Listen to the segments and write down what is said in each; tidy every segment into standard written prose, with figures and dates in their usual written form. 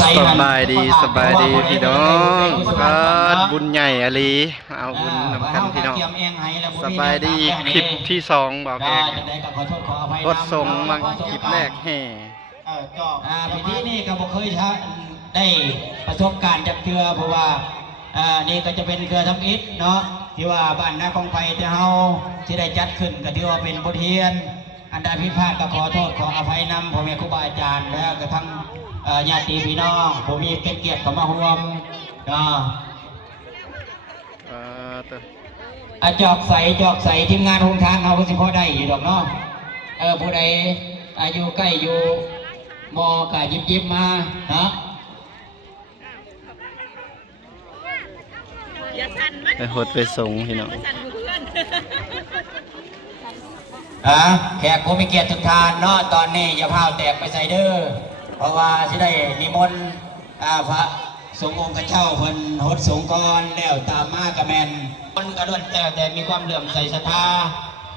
สบายดีสบายดีพี่น้องก็บุญใหญ่อะลีเอาบุญนำกันพี่น้องสบายดีคลิปที่2บอกเองรถส่งมาคลิปแรกแห่พิธีนี้ก็บ่เคยได้ประสบการณ์จากเทือเพราะว่านี่ก็จะเป็นเครือทำอิฐเนาะที่ว่าบ้านนาคงไฟที่เฮาที่ได้จัดขึ้นก็ถือว่าเป็นบทเรียนอันใดผิดพลาดก็ขอโทษขออภัยนำพ่อแม่ครูบาอาจารย์แล้วก็ทั้งญาติพี่น้องผมมีเป็นเกียรติเข้ามาร่วมจอกใสทีมงานโฮมทางเขาก็สิพอได้อยู่ดอกเนาะผู้ใดอายุใกล้อยู่มอกะยิบมาเนาะไปหดไปส่งพี่น้องแขกผู้มีเกียรติทุกท่านเนาะตอนนี้อย่าพาแตกไปใส่เด้อเพราะว่าสิได้นิมนต์พระสงฆ์องค์เจ้าเพิ่นหดสงฆ์ก่อนแล้วตามมากระแมนคนกระโดดแต่มีความเหลื่อมใสศรัทธา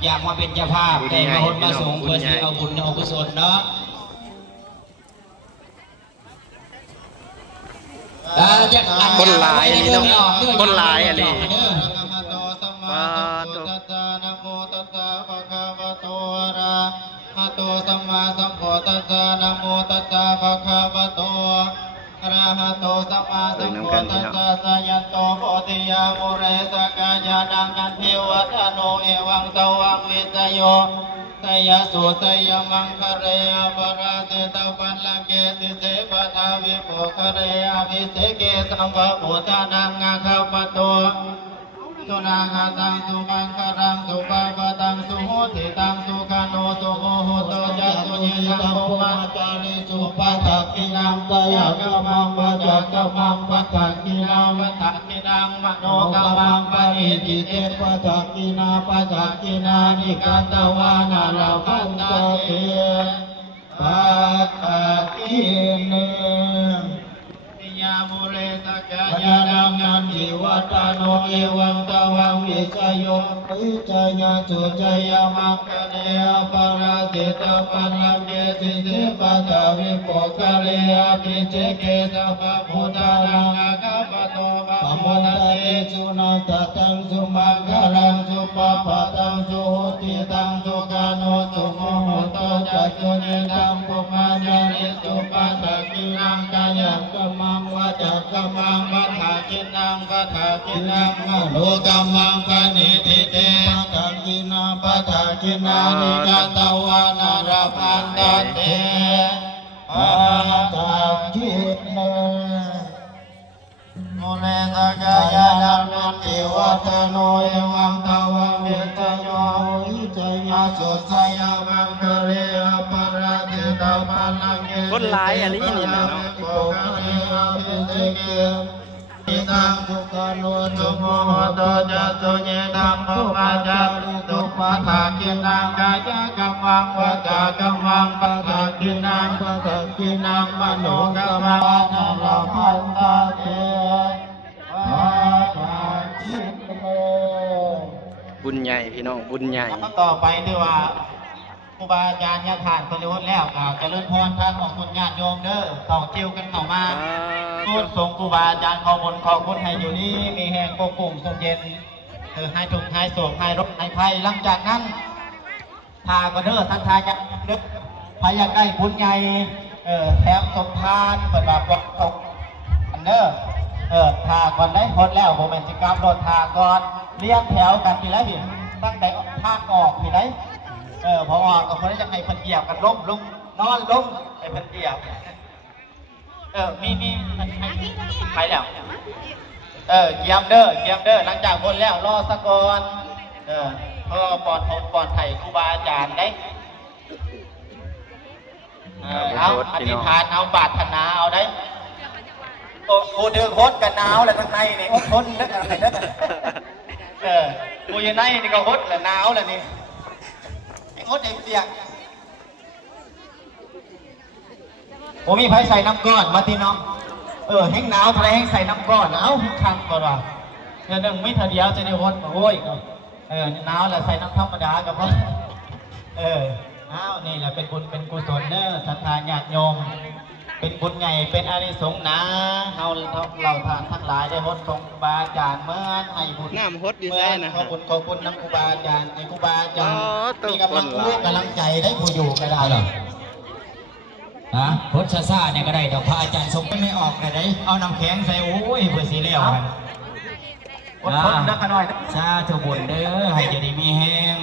อยากมาเป็นเจ้าภาพแต่มาหดมาสงฆ์เพื่อที่เอาบุญเอากุศลเนาะคนหลายนี่เนาะคนหลายอะไรอะโตสัมมาสัมพุทธัสสะนะโมตัสสะภะคะวะโตอะระหะโตสัมมาสัมพุทธัสสะสยันโตโพธิยามุเรสกายานังนันเทวัตโนเอวังตวังวิสโยสยสุสยมังคะเรอปราเตตะปันลังเกติเสปทาวิโภคะเรอภิเสเกสัมภะพุทธานังอาคาปโตสุนาหาตังสุมังคารังสุปาปตังสุโหติตังสุขาโนสุโมโหโตจัตตุญิตังปุมาจาริสุปัฏฐกินังกายกรรมังวัจกรรมังปัฏฐกินังวัฏฐกินังมโนกรรมังปณิจิเตปัฏฐกินาปัฏฐกินานิกันตวานาลาภันตะเตปัฏฐกิเนยามุเรตกายานังนันทิวัตโนเอวังตวังวิจโยปิจยาสุจยามังคะเนอปราสิตาปันลังเกสิเสปัตวิโภคะเรอภิเจเกสัพพุทธานังอาคาปโตปะโมทะเตสุนันตตังสุมังคลังสุปปะตังสุโหติตังสุกาโนสุโมโหโตจักขุเนตังปุมาญานิสุปัฏฐกินังกายกรรมังวัจกรรมังปัฏฐกินังปัฏฐกินังมโนกรรมังปณิทิเตปัฏฐกินาปัฏฐกินานิกันตวานาราพันตเตปัฏฐกิเนโมเลตกายานันติวัตโนเอวังตวังเวทโยอิจยาสุสยามังคะเรอปราติตาปันลังเกคนหลายอะไรนี่นะเนาะตังสุขโนสุโมโหโตจัตุเยตังปุมาจาริสุปัฏฐกินังกายกรรมังวัจกรรมังปัฏฐกินังปัฏฐกินังมโนกรรมังนาลาภันตะเตปัฏฐกิเนบุญใหญ่พี่น้องบุญใหญ่ต่อไปที่ว่าครูบาอาจารย์ญาติผ่านปริวัติแล้วเจริญพรทางของคุณญาติโยมเด้อต่อเที่ยวกันเข้ามาพูดส่งครูบาอาจารย์ขอบนขอบคุณให้อยู่นี่มีแห่งโกกุ่มสมเย็นให้ถูกให้โศกให้รบให้ภัยหลังจากนั้นทาก็เด้อท่านทายะนึกพายาใกล้บุญใหญ่แถมสมทานเปิดแบบวัดตกอันเด้อทาก่อนได้พ้นแล้วผมเป็นสิกรรมโดนทาก่อนเลี้ยงแถวกันทีไรพี่ตั้งแต่ทางออกทีไรพอออกก็คนจะให้พันเกียบกันล้มลงนอนล้มให้พันเกียบมีไปแล้วเกียมเด้อหลังจากพ้นแล้วรอสักก่อนเพราะปอดไถ่ครูบาอาจารย์ได้เอาอธิษฐานเอาปรารถนาเอาได้โอ้เดือดฮดกันหนาวแล้วทั้งในนี่อดทนนักอะไรนักกูยังในนี่ก็ฮดแล้วหนาวแล้วนี่ฮดเองเสียงผมมีไผ่ใส่น้ำก้อนมาทีน้องแห้งหนาวทะเลแห้งใส่น้ำก้อนเอาคันก่อนว่ะหนึ่งไม่เท่าเดียวจะได้ฮดโอ้ยหนาวแล้วใส่น้ำธรรมดากับพ่อเอานี่แหละเป็นบุญเป็นกุศลเนอศรัทธาญาติโยม เป็นบุญใหญ่เป็นอานิสงส์นะเราทานทั้งหลายได้ฮดของครูบาอาจารย์เมื่อให้บุญ น้ำฮดอยู่ เมื่ ได้ อ นะ ขอบคุณน้ำครูบาอาจารย์ให้ครูบาอาจารย์ อ๋อตก มีกำลัง คนหลาย กำลังใจได้ผู้อยู่ก็ได้หรอ ฮะพดซ่าเนี่ยก็ได้ดอกพระอาจารย์ทรงไม่ออกเลยได้เอาน้ำแข็งใส่โอ้ยเพื่อสีเหลวกัน อดทนนักหน่อยนะ ซาธุบุญเด้อให้อยู่ดีมีแห้ง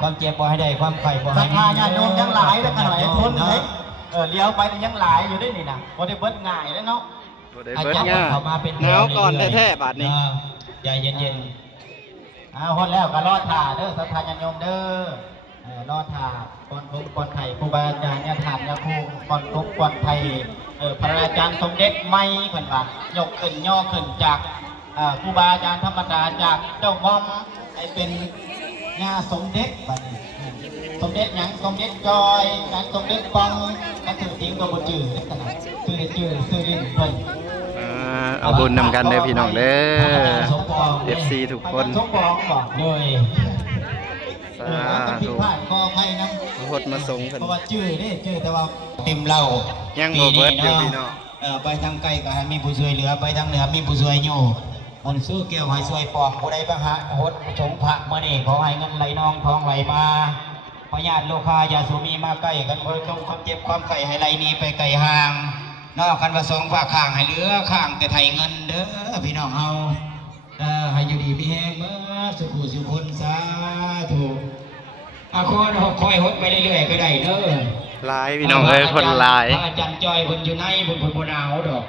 ความเจ็บบ่ให้ได้ความไข่บ่ ศรั ให้ ทธาญาติโยมยังหลายนักหน่อยทนเลยเลี้ยวไปยังหลายอยู่ด้วยนี่นะพอได้เบิ้ลง่ายแล้วเนาะ บ่ได้ อา เบิด จารย์ ง่าย เข้ามาเป็น หนาวก่อนแท้ๆบาดนี้ ใจเย็น ฮอดแล้วก็รอดถ่าเด้อศรัทธาญาติโยมเด้อรอดถ่าก่อนทุกก่อนไข่ครูบาอาจารย์เนี่ยถามยาคูก่อนทุกก่อนไทยพระอาจารย์สมเด็จไม่เพิ่นว่ายกขึ้นย่อขึ้นจากครูบาอาจารย์ธรรมดาจากเจ้าม่อมให้เป็นญาสมเด็จบัดนี้สมเด็จหยังสมเด็จจอยการสมเด็จปองก็ถือจริงก็บ่จื้อขนาดชื่อได้ชื่อชื่อดินเพิ่น เอาบุญนำกันเด้อพี่น้องเด้อ FC ทุกคน สมปองบ่ ๆโดย สา ต้องผิด ธุ พลาดขออภัยนะ ฮดมาส่งเพิ่น เพราะว่าชื่อนี่ชื่อแต่ว่า เต็มเหล้า ยังบ่เบิดอยู่พี่น้อง ไปทางไกลก็ให้มีผู้ช่วยเหลือไปทางเหนือมีผู้ช่วยอยู่มันซื้อแก้วให้ช่วยปองผู้ใดประหะโหดสงพระเมื่อนี่ขอให้เงินไหลนองทองไหลมาพญาติโลคาอย่าสุมีมาใกล้กันเพื่อจงความเจ็บความไข่ให้ไหลหนี้ไปไกลห่างนอกกันประสงค์ฝากข้างให้เหลือข้างแต่ไทยเงินเด้อพี่น้องเฮาให้อยู่ดีมีแห้งเมื่อสุขุสุคนสาธุคนคอยหดไปเรื่อยๆก็ได้เด้อ หลายพี่น้องเอ้ยคนหลาย พระอาจารย์จอยคนอยู่ในคนบนเอาดอก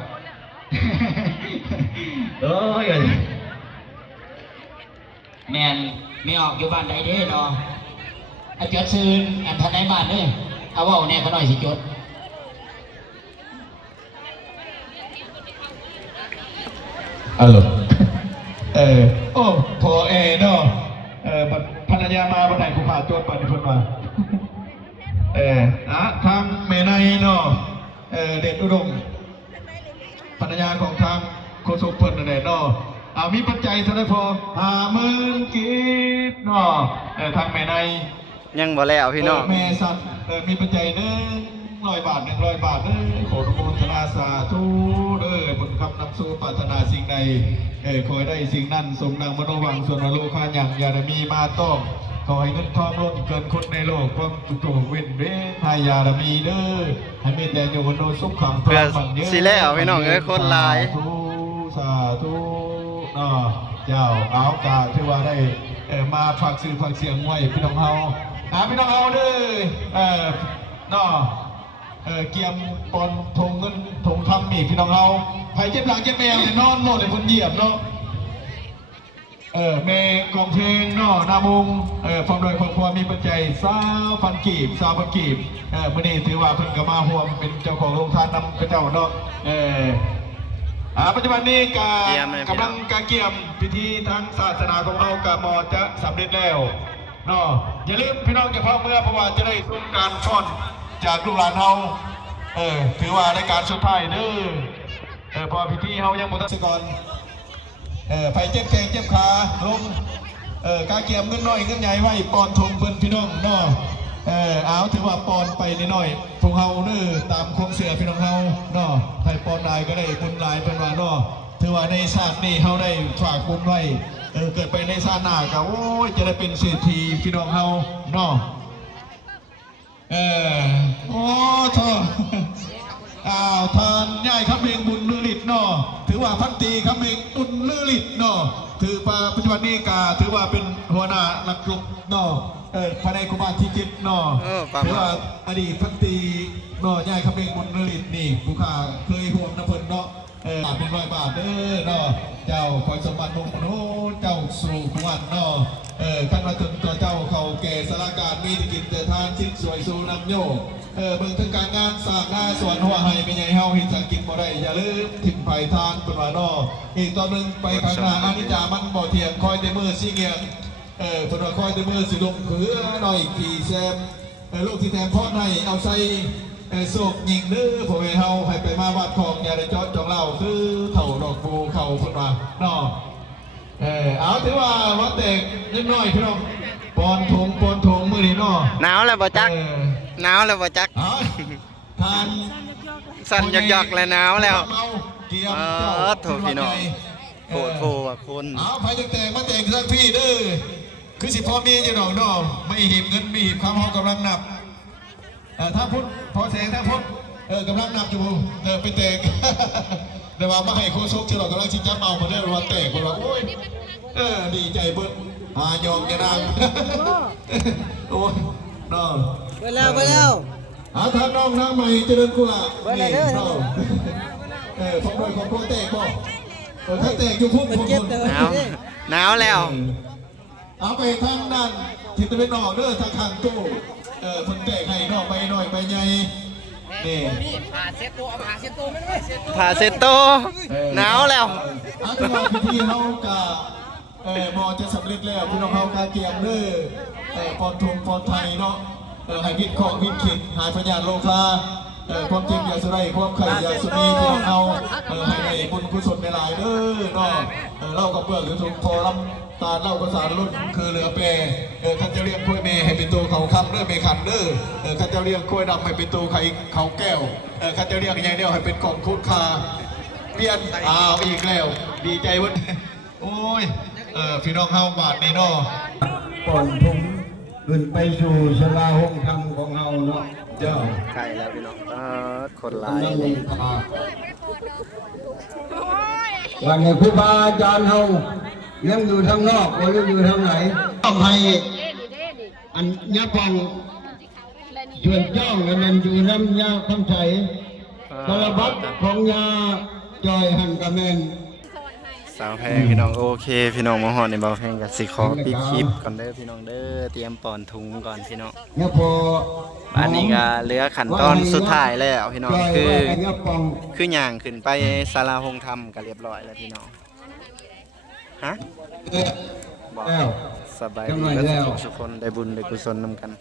เอ้ยแมนไม่ออกอยู่บ้านใดเด้เนาะอาจารย์ซืนอันทันในบ้านเด้เอาว่าแน่ก็หน่อยสิจดโอ้โถเนาะภรรยามาวันไหนกูผ่าโจทย์ปันที่คนมาทางเมนัยเนาะเด็ดอุดมภรรยาของทางโคศกเพิ่นนั่นแหละเนาะมีปัจจัยเท่าไหร่พอ50,000กีบเนาะทางเมนัย ยังบ่แล้วพี่น้อง แม่สัตว์มีปัจจัย100 บาท100 บาทขออนุโมทนาสาธุบุญคำนำสู่ปรารถนาสิ่งใดขอให้ได้สิ่งนั้นสมดังมโนหวังส่วนอโลกาอย่างอย่าได้มีมาต้องขอให้เงินทองล้นเกินคนในโลกความโกรธเว้นให้อย่าได้มีให้มีแต่อยู่บนโลกสุขขัง เพื่อสิแล้วพี่น้องเอ้ยคนหลาย สาธุเจ้าเอากาที่ว่าได้มาฝากสื่อฝากเสียงไว้พี่น้องเฮาพี่น้องเฮาเกียมปอนทงเงินทงทำมีพี่น้องเฮาไผ่เจ็บหลังเจ็บแมวเนี่ยนอนโลดเลยคนเหยียบเนาะเมกองเพลงนามุงฟังโดยครอบครัวมีปัจจัย20,000 กีบมื่อนี้ถือว่าเพิ่นก็มาห่วมเป็นเจ้าของโรงทานนำพระเจ้าเนาะปัจจุบันนี้กำลังการเกี่ยมพิธีทางศาสนาของเรากมจะสำเร็จแล้วเนาะอย่าลืมพี่น้องอย่าพลาดเมื่อเพราะว่าจะได้ร่วมการฟ้อนจากลูกหลานเฮาถือว่าในการสุดท้ายพอพิธีเฮายังบ่ทันสิก่อนไฟเจ็บแขงเจ็บขาลงการเกี่ยมเงินน้อยเงินใหญ่ไว้ปอนทงเพิ่นพี่น้องเนาะเอาถือว่าปอนไปนิดหน่อยพวกเฮาตามความเสื่อพี่น้องเฮาเนาะให้ปอนได้ก็ได้บุญหลายเป็นว่าเนาะถือว่าในชาตินี้เฮาได้ฝากบุญไว้เกิดไปในชาติหน้าก็โอ้ยจะได้เป็นเศรษฐีพี่น้องเฮาเนาะโอ้โธ่ทานย่ายคำเองบุญลือฤทธิ์เนาะถือว่าพันตีคำเองบุญลือฤทธิ์เนาะถือปัจจุบันนี้กาถือว่าเป็นหัวหน้านักรบเนาะภายในกุมารที่จิตเนาะถือว่าอดีตพันตีเนาะย่ายคำเองบุญลือฤทธิ์นี่ผู้ข้าเคยห่วงน้ำเพิ่นเนาะเป็น100 บาทเนาะเจ้าคอยสมบัติมงคลเจ้าสู่ขวัญเนาะขั้นมาถึงตัวเจ้าเขาแก่สารการมีที่กินแต่ทานชิ้นสวยสู่นำโยเบิ่งถึงการงานสร้างหน้าส่วนหัวไห้เป็นไงเฮาเห็นสังกิจบ่ได้อย่าลืมถึงไผ่ทานเป็นว่าน้ออีกตอนหนึ่งไปข้างหน้าอานิจจามันบ่เที่ยงคอยแต่มือสิเงียงเพิ่นว่าคอยแต่มือสิลงคือหน่อยกี่แซมลูกที่แทนพ่อในเอาใส่โศกยิงพ่อแม่เฮาให้ไปมาวัดของอย่าได้จอดจองเล่าคือเข่าดอกบูเข่าเพิ่นว่าน้อเอาถือว่าวัดแตกนิดหน่อยพี่น้องปอนทงมือนี่น้อหนาวแล้วบ่จักหนาวแล้วบ่จักทาน สั่นๆหยอกๆและหนาวแล้ว เกียม โถพี่น้องโผล่โผล่คน เอาไผจังแต่งมาแต่งสักพี่เด้อคือสิพ่อมีจะดอกเนาะไม่หีบเงินไม่หีบความเฮากำลังนับถ้าพุทธพอแสงถ้าพุทธกำลังนับอยู่ไปแต่ง เดี๋ยวมาให้โคชกที่เรากำลังชิงจับเอามาได้ว่าแต่งคนว่าโอ้ยดีใจเบิ้ลมายอมจะนั่ง โอ้ยน้องไปแล้วทางน้องนางใหม่เจริญกุหลาบนี่น้องผมโดยของพวกแต่งบอกถ้าแต่งอยู่พุ่งผมหนาวแล้ว เอาไปทางด้านทิศตะวันออกเด้อทางข้างตู้คนแต่งให้นอกไปหน่อยไปใหญ่นี่ผ่าเซตโตหนาวแล้วจังหวะพิธีเขากับมอจะสำเร็จแล้วพี่น้องเขาการเตรียมเด้อปอนทุงปอนไทยเนาะให้วิทย์ของวิทย์ขิดหายพยานโลคาความจริงอย่าสุไรความไข่อย่าสุนีพี่น้องเขาให้ในบุญกุศลในหลายเด้อเนาะเล่ากับเปลือกหรือทุกพอลำตาเล่ากับสารรุ่นคือเหลือเปข้าจะเรียกกล้วยเมย์ให้เป็นตัวเขาคำเด้อเมย์ขันเด้อข้าจะเรียกกล้วยดำให้เป็นตัวไข่เขาแก้วข้าจะเรียกยังเดียวให้เป็นกล่องคุดคาเปลี่ยนอีกแล้วดีใจวันโอ้ยพี่น้องเฮาบาทนี่เนาะก่อนผมขึ้นไปสู่ศาลาห้องธรรมของเฮาเนาะเจ้าใช่แล้วพี่น้องคนหลาย วันนี้ครูบาอาจารย์เฮายังอยู่ทางนอกหรืออยู่ทางไหนต้องให้อันยาปองชวนเจ้าแล้วมันอยู่น้ำยาคำใสกระบัดของยาจอยหันกระแมนสาวแพงพี่น้องโอเคพี่น้องมาหอดในเบาแพงกับสิขอปิดคลิปก่อนเด้อพี่น้องเด้อเตรียมปอนถุงก่อนพี่น้องอันนี้ก็เหลือขั้นตอนสุดท้ายแล้วพี่น้องคืออย่างขึ้นไปศาลาหงธรรมก็เรียบร้อยแล้วพี่น้องฮะบอกสบายดีทุกคนได้บุญได้กุศลนำกัน